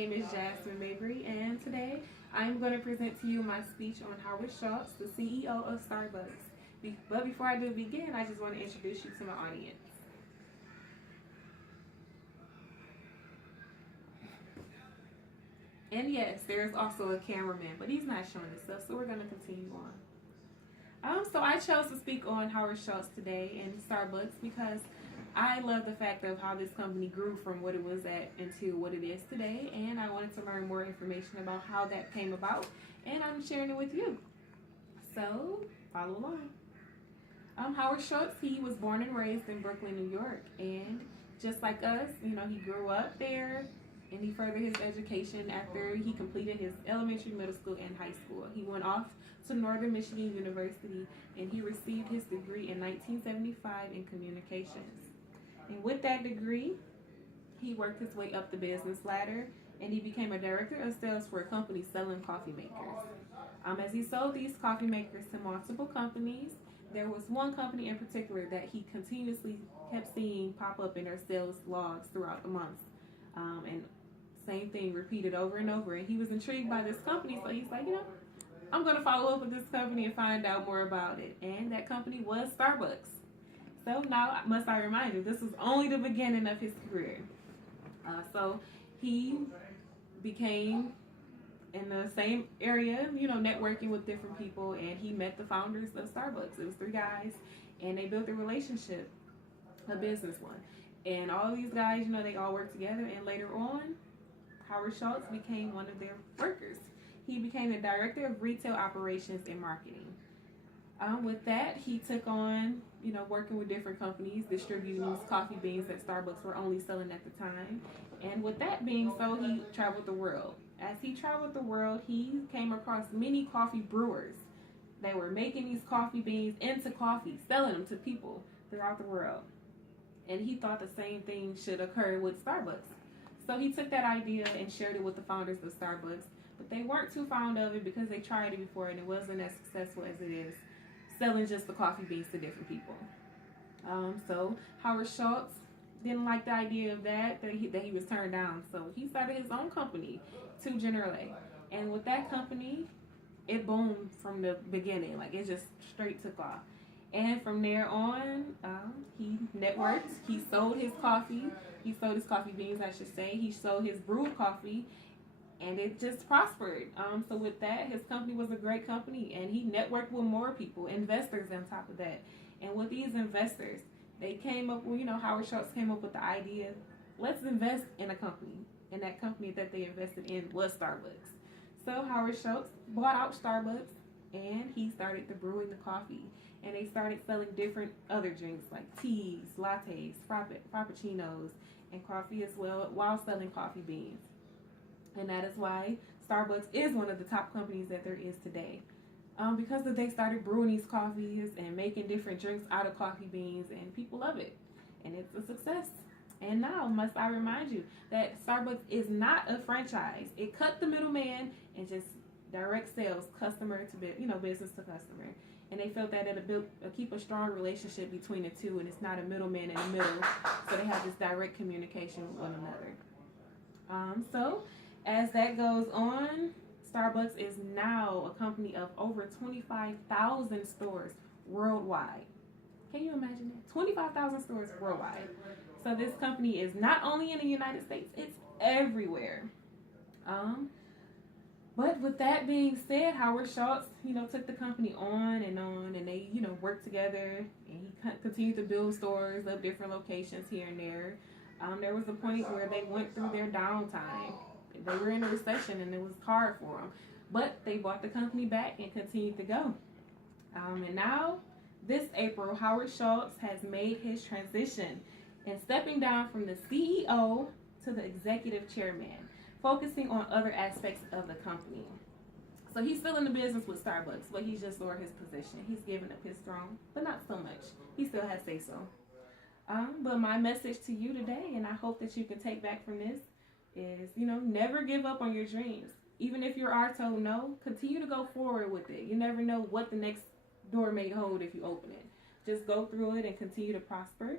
name is Jasmine Mabry, and today I'm going to present to you my speech on Howard Schultz, the CEO of Starbucks. But before I do begin, I just want to introduce you to my audience. And yes, there's also a cameraman, but he's not showing himself, so we're going to continue on. So I chose to speak on Howard Schultz today and Starbucks because I love the fact of how this company grew from what it was at into what it is today, and I wanted to learn more information about how that came about, and I'm sharing it with you. So follow along. Howard Schultz, he was born and raised in Brooklyn, New York, and just like us, he grew up there, and he furthered his education after he completed his elementary, middle school, and high school. He went off to Northern Michigan University, and he received his degree in 1975 in communications. And with that degree, he worked his way up the business ladder, and he became a director of sales for a company selling coffee makers. As he sold these coffee makers to multiple companies, there was one company in particular that he continuously kept seeing pop up in their sales logs throughout the months. And same thing repeated over and over. And he was intrigued by this company, so he's like, I'm going to follow up with this company and find out more about it. And that company was Starbucks. So now, must I remind you, this was only the beginning of his career. So he became in the same area, networking with different people, and he met the founders of Starbucks. It was 3 guys, and they built a relationship, a business one. And all these guys, they all worked together, and later on, Howard Schultz became one of their workers. He became the director of retail operations and marketing. With that, he took on, working with different companies, distributing these coffee beans that Starbucks were only selling at the time. And with that being so, he traveled the world. As he traveled the world, he came across many coffee brewers. They were making these coffee beans into coffee, selling them to people throughout the world. And he thought the same thing should occur with Starbucks. So he took that idea and shared it with the founders of Starbucks. But they weren't too fond of it because they tried it before and it wasn't as successful as it is selling just the coffee beans to different people. So Howard Schultz didn't like the idea of that he was turned down. So he started his own company, 2 General A. And with that company, it boomed from the beginning. Like, it just straight took off. And from there on, he networked. He sold his coffee. He sold his coffee beans, I should say. He sold his brewed coffee. And it just prospered. So with that, his company was a great company, and he networked with more people, investors on top of that. And with these investors, they came up with, Howard Schultz came up with the idea, let's invest in a company. And that company that they invested in was Starbucks. So Howard Schultz bought out Starbucks, and he started brewing the coffee. And they started selling different other drinks like teas, lattes, frappuccinos, and coffee as well, while selling coffee beans. And that is why Starbucks is one of the top companies that there is today. Because they started brewing these coffees and making different drinks out of coffee beans, and people love it. And it's a success. And now, must I remind you that Starbucks is not a franchise. It cut the middleman and just direct sales, customer to business to customer. And they felt that it'll keep a strong relationship between the two, and it's not a middleman in the middle. So they have this direct communication with one another. So as that goes on, Starbucks is now a company of over 25,000 stores worldwide. Can you imagine that? 25,000 stores worldwide. So this company is not only in the United States, it's everywhere. But with that being said, Howard Schultz, took the company on, and they, worked together, and he continued to build stores of different locations here and there. There was a point where they went through their downtime. They were in a recession, and it was hard for them. But they bought the company back and continued to go. And now, this April, Howard Schultz has made his transition and stepping down from the CEO to the executive chairman, focusing on other aspects of the company. So he's still in the business with Starbucks, but he's just lowered his position. He's given up his throne, but not so much. He still has say-so. But my message to you today, and I hope that you can take back from this, is, never give up on your dreams. Even if you are told no, continue to go forward with it. You never know what the next door may hold if you open it. Just go through it and continue to prosper.